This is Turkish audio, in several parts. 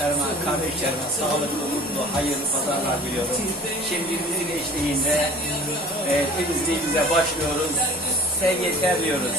arkadaşlarıma, kardeşlerime sağlıklı, mutlu, hayırlı pazarlar diliyorum. Şehrimizin geçtiğinde e, temizliğimize başlıyoruz. Sevgiler diyoruz.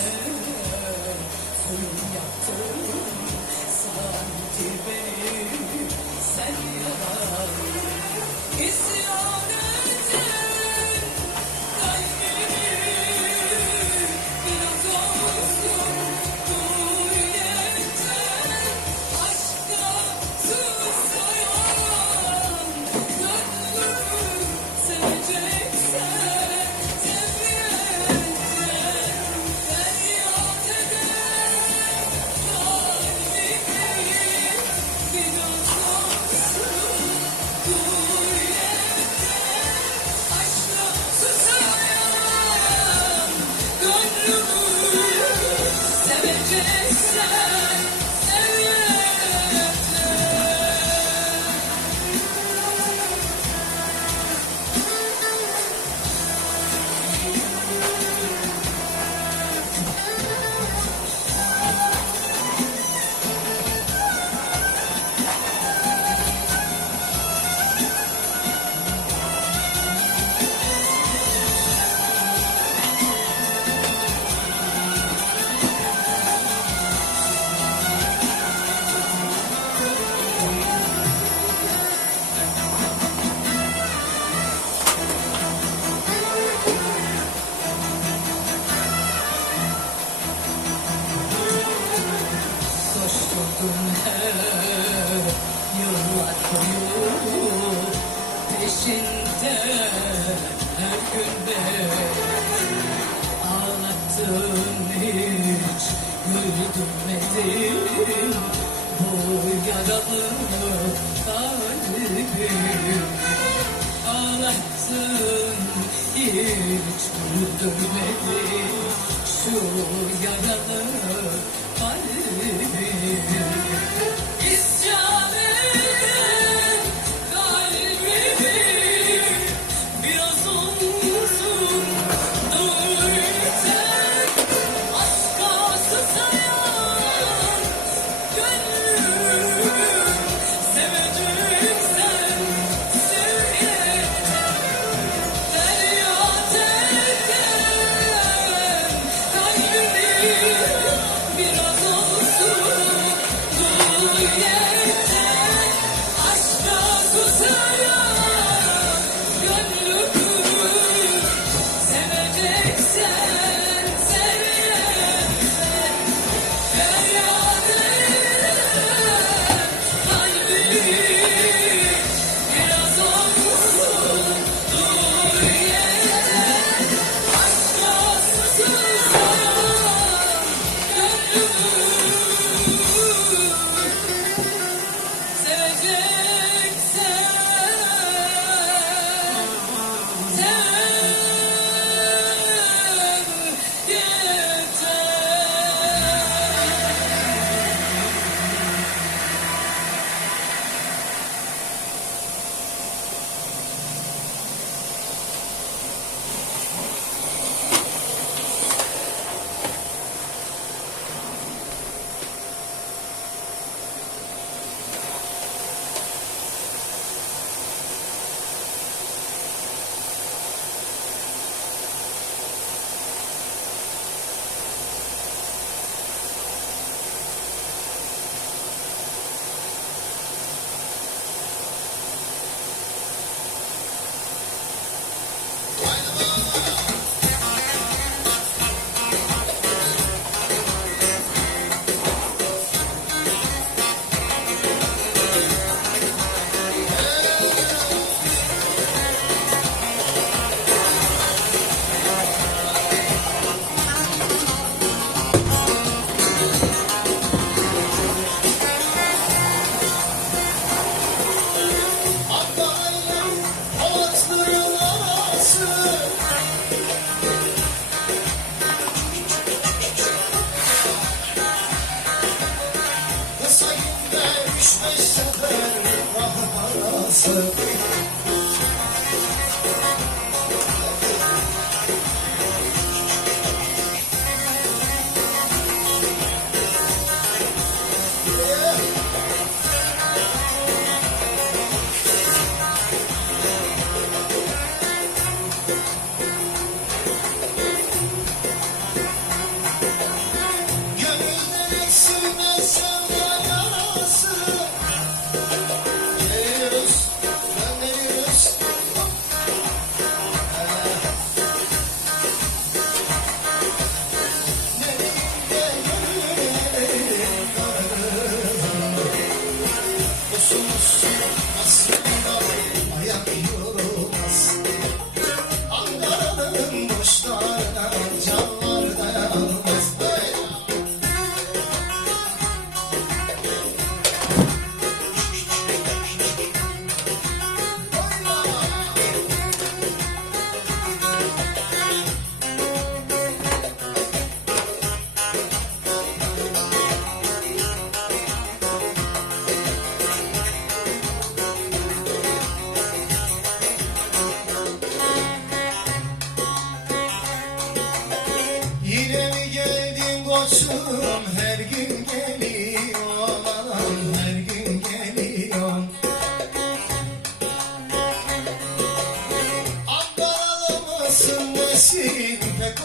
baksın hiç dönmedi şu yaralı kalbim.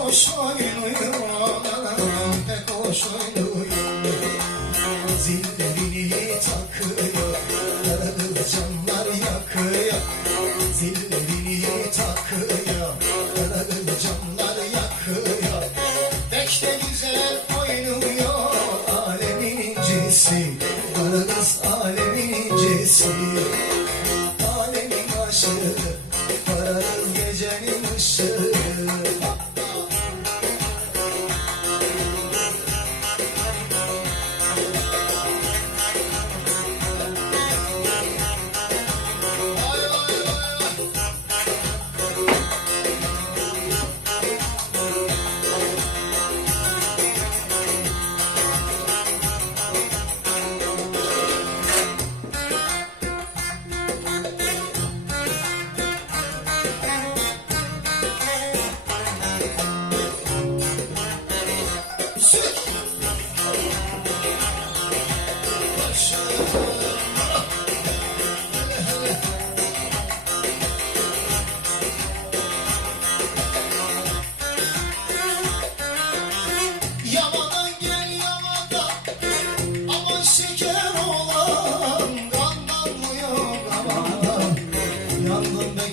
Hoş oynuyor pek hoş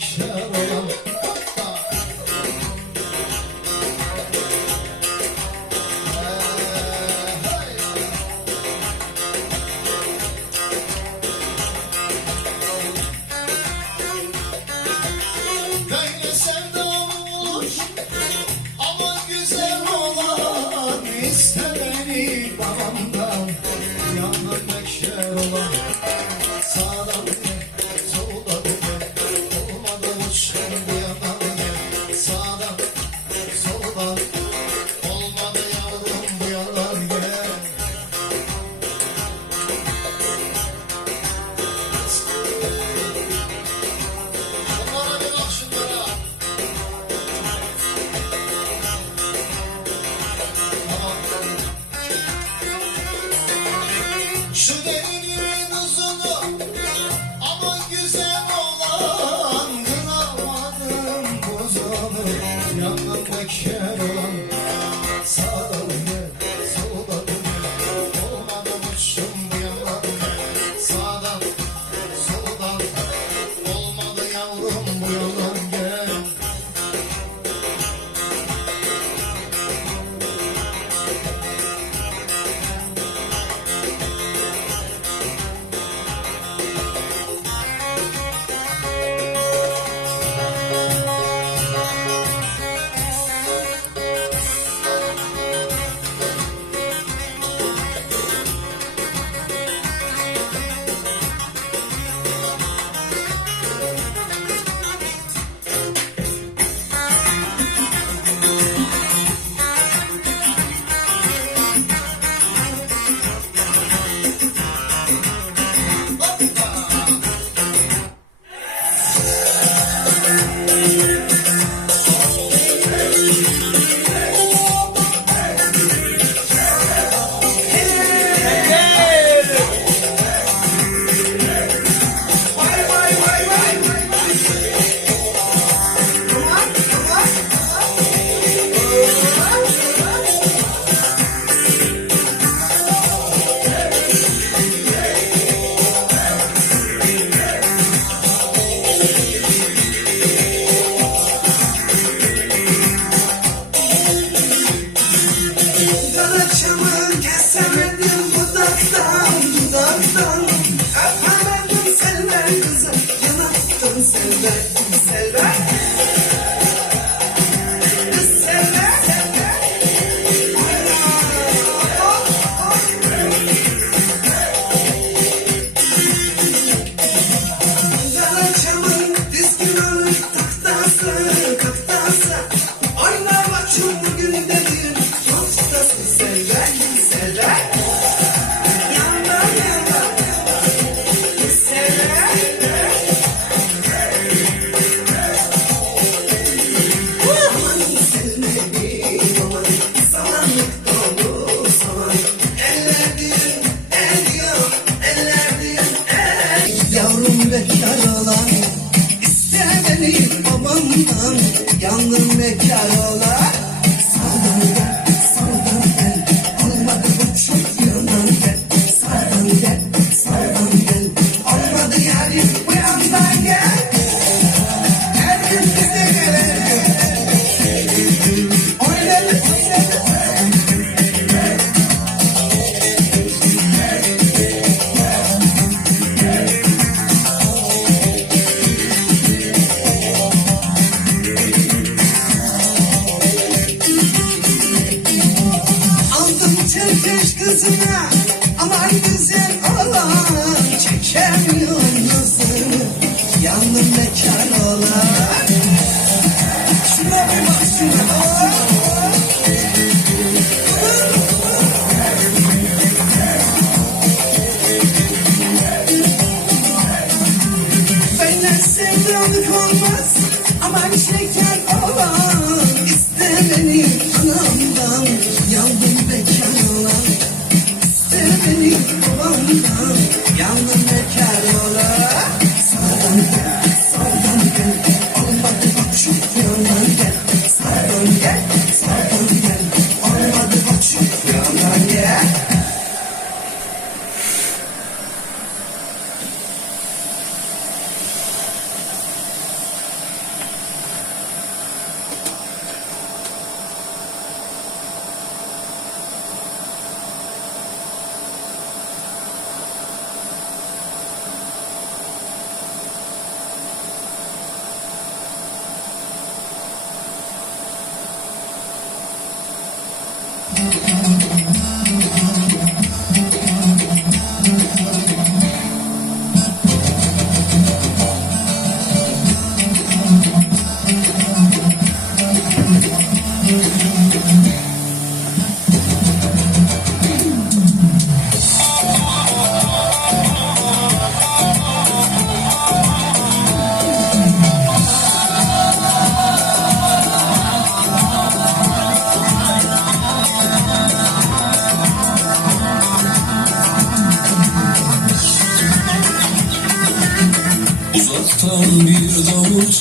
show.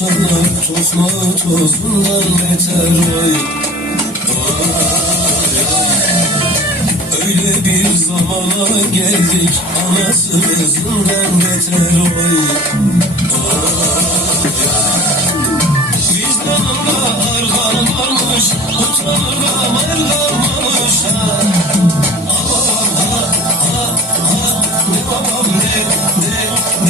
Maşallah tutma tozundan beter ay Öyle bir zamana geldik anası kızından beter ay Vicdanında argan varmış, utanırda mergan varmış. Babam ne, ne, ne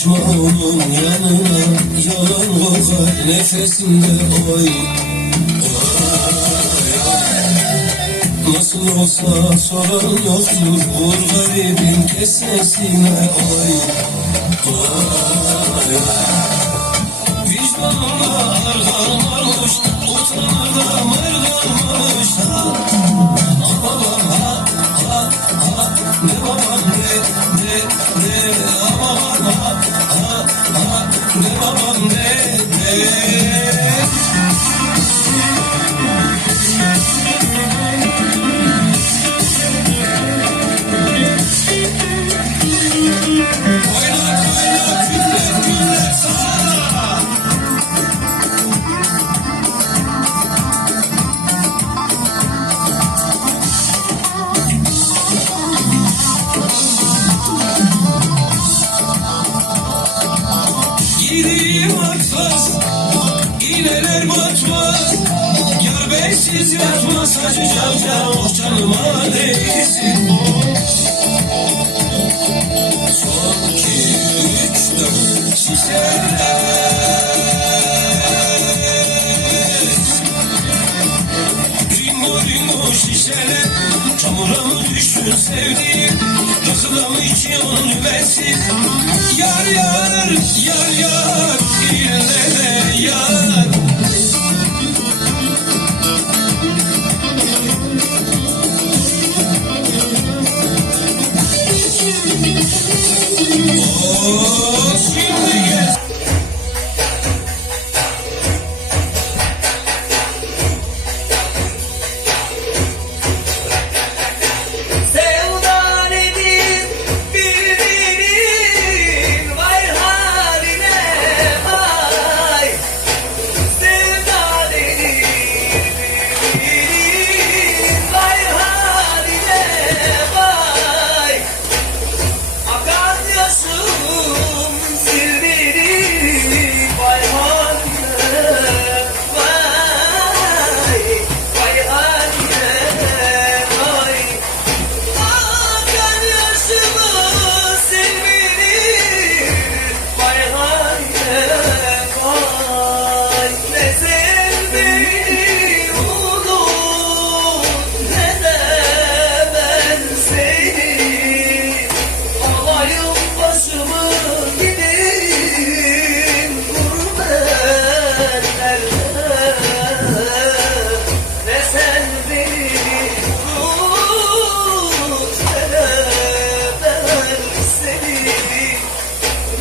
Düşmanımın yanına Canan korkar nefesinde oy. Nasıl olsa soran yoktur Vur garibin kesnesine oy. Vicdanına argan varmış Utanır da mergan varmış Ah ha ha ha Ne baba ne ne? Sensiz yatmaz acı canca oh canım hadi.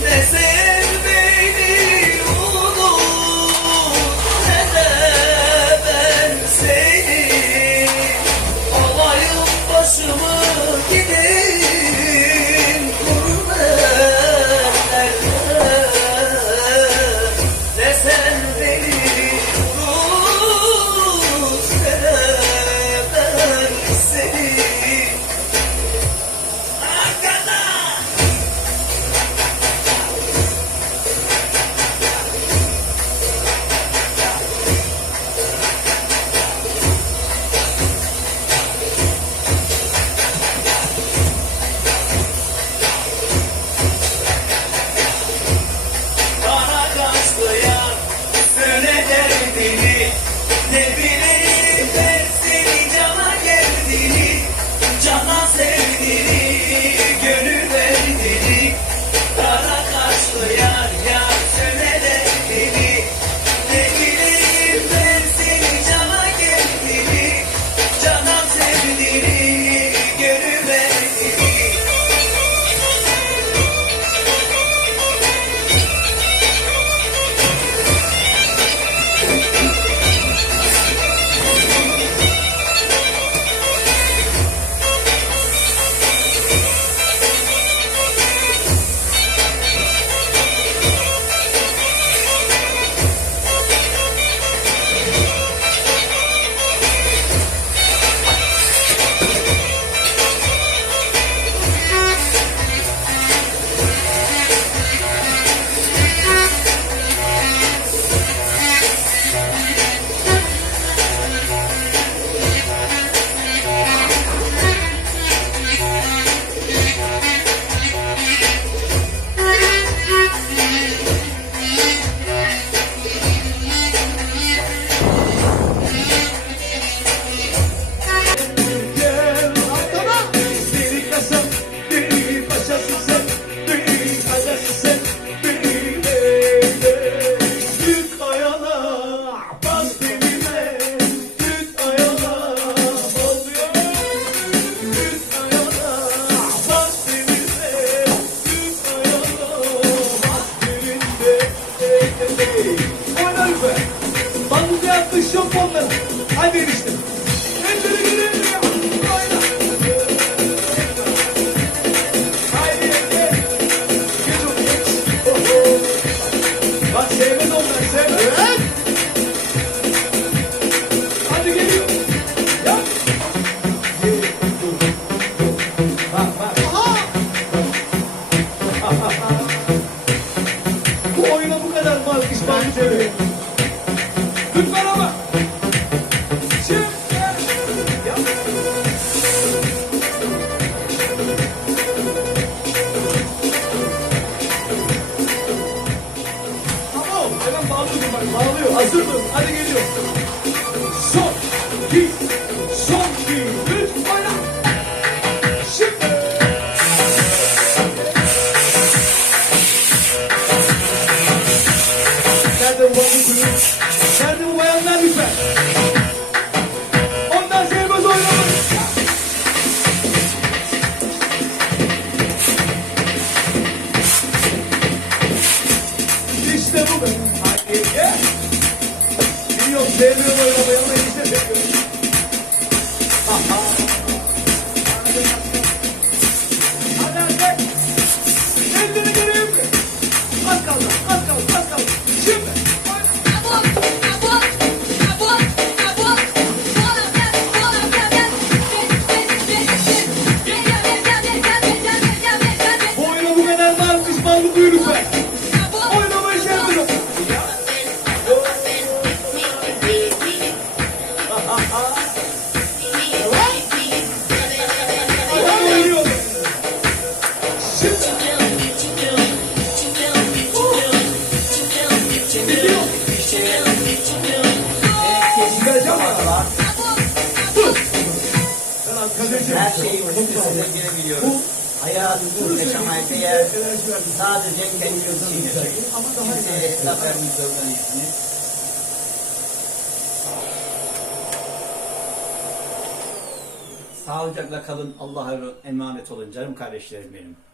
Ne Yaşamaya değer sadece kendi yolunu Kimseye hesap vermek zorunda. Sağlıcakla kalın. Allah'a emanet olun canım kardeşlerim benim.